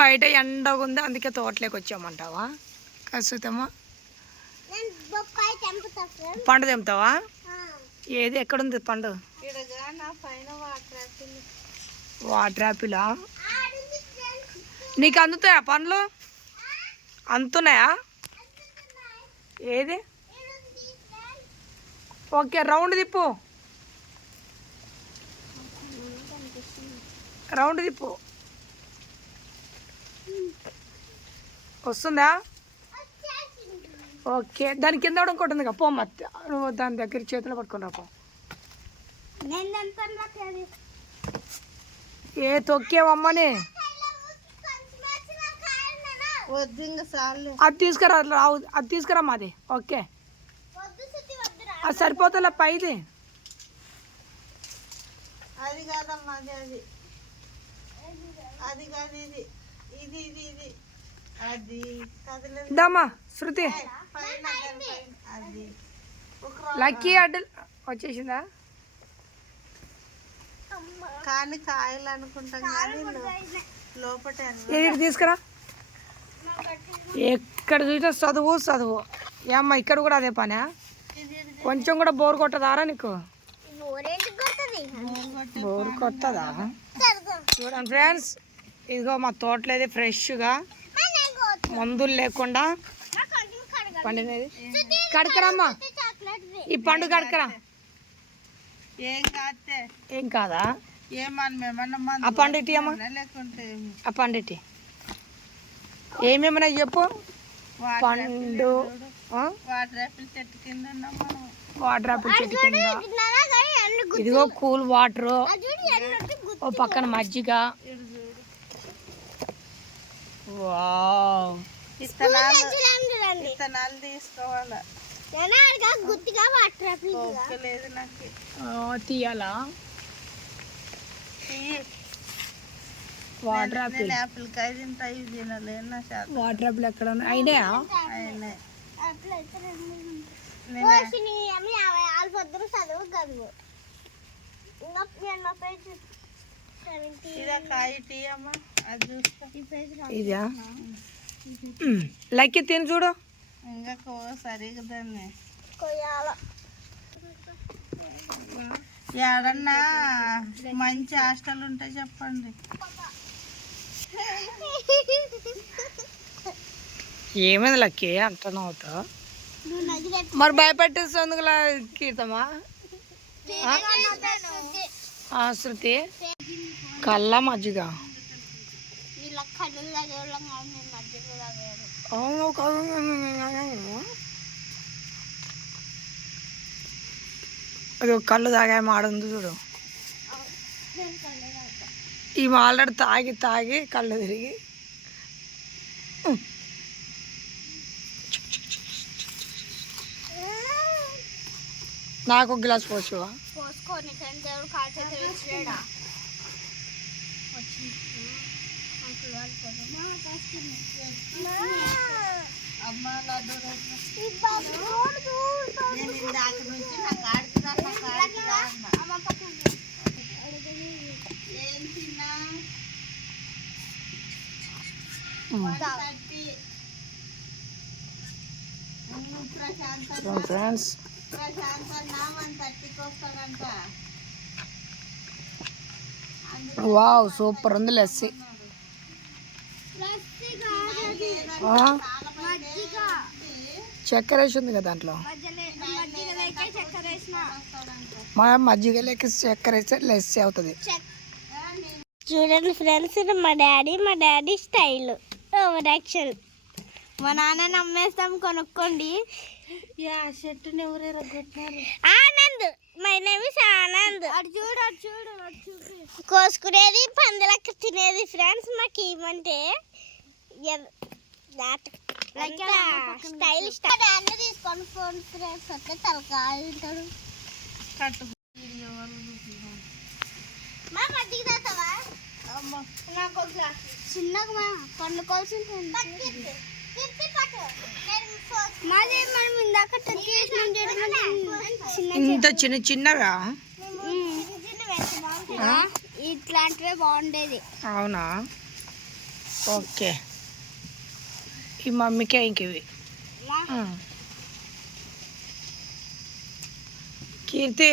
బయట ఎండగా ఉంది, అందుకే తోటలోకి వచ్చామంటావా? కసుతమ్మా పండు తెంపుతావా? ఏది ఎక్కడుంది పండు? వాటర్ యాపిలా? నీకు అందుతాయా పండ్లు? అందుతున్నాయా? ఏది? ఓకే, రౌండ్ తిప్పు, రౌండ్ తిప్పు. వస్తుందా? ఓకే, దాని కింద కూడా ఇంకోటి ఉంది కదా, పో మత్త నువ్వు దాని దగ్గర చేతిలో పట్టుకుని రాపో. ఏ తొక్కేవమ్మని, అది తీసుకురా, రావు అది తీసుకురా మాది. ఓకే, అది సరిపోతుందా పైది? అది కాదమ్మా, అది అది కాదు, ఇది ఇది ఇది ఇది అది దమ్మా శృతి. లక్కీ అడ్డు వచ్చేసిందా? కానీ కాయలు అనుకుంటాం కానీ లోపట తీసుకురా. ఎక్కడ చూసినా చదువు చదువు. ఏమ్మా ఇక్కడ కూడా అదే పనా? కొంచెం కూడా బోర్ కొట్టదారా నీకు? బోర్ కొట్టదా? చూడండి ఫ్రెండ్స్, ఇదిగో మా తోటలేది ఫ్రెష్గా మందులు లేకుండా పండినది. కడకరమ్మా, ఈ పండు కడకరా. ఏం కాదా? ఆ పండు ఇటీ అమ్మా, ఆ పండు ఇటీ. ఏమేమన్నా చెప్పు. పండు వాటర్ యాపిల్ చెట్టు కింద, వాటర్ యాపిల్ చెట్టు కింద. ఇదిగో కూల్ వాటర్, ఓ పక్కన మజ్జిగ. వావ్, విత్తనాలు తీసుకోవాలా? లేదు నాకు తీయాలా? వాటర్ యాపిల్, యాపిల్ కాయ తింటా, ఇవి తినలేను. వాటర్ యాపిల్ ఎక్కడ అయినాయా? ఇదా? లైక్ తిని చూడు. ఇంకా సరిగా దాన్ని ఏడన్నా మంచి హాస్టల్ ఉంటే చెప్పండి. ఏమైంది లక్కీ అంటున్నావు? మరి భయపెట్టేందుకు కీర్తమా? శృతి కళ్ళ మజ్జిగ అది కళ్ళు తాగా మాడుంది చూడు. ఈ ఆల్రెడీ తాగి తాగి కళ్ళు తిరిగి. నాకు ఒక గ్లాస్ పోసువా? ఫ్రెండ్స్ వావ్, సూపర్ ఉంది లస్సీ. చక్కెర వేసి ఉంది కదా దాంట్లో. మా మజ్జిగ లేక చక్కెర వేస్తే లస్సీ అవుతుంది. చూడండి ఫ్రెండ్స్, మా డాడీ స్టైల్ ఓవర్ యాక్షన్. మా నాన్న నమ్మేస్తాం, కొనుక్కోండి. చెట్టుని ఎవరైనా కొట్టినారు? Anand, my name is Anand. కోసుకునేది పందులకి తినేది ఫ్రెండ్స్. మాకు ఏమంటే స్టైల్ అన్నీ తీసుకొని ఫోన్ ఫ్రెండ్స్ వస్తే తలకాయ ఉంటాడు. మా మజ్జిగ తాగుతావా? నాకు చిన్నగా పండుకోవాల్సి ఇంత చిన్న చిన్నవా? ఇట్లాంటివే బాగుండేది. అవునా, ఓకే. ఈ మమ్మీకే ఇంక ఇవి. కీర్తి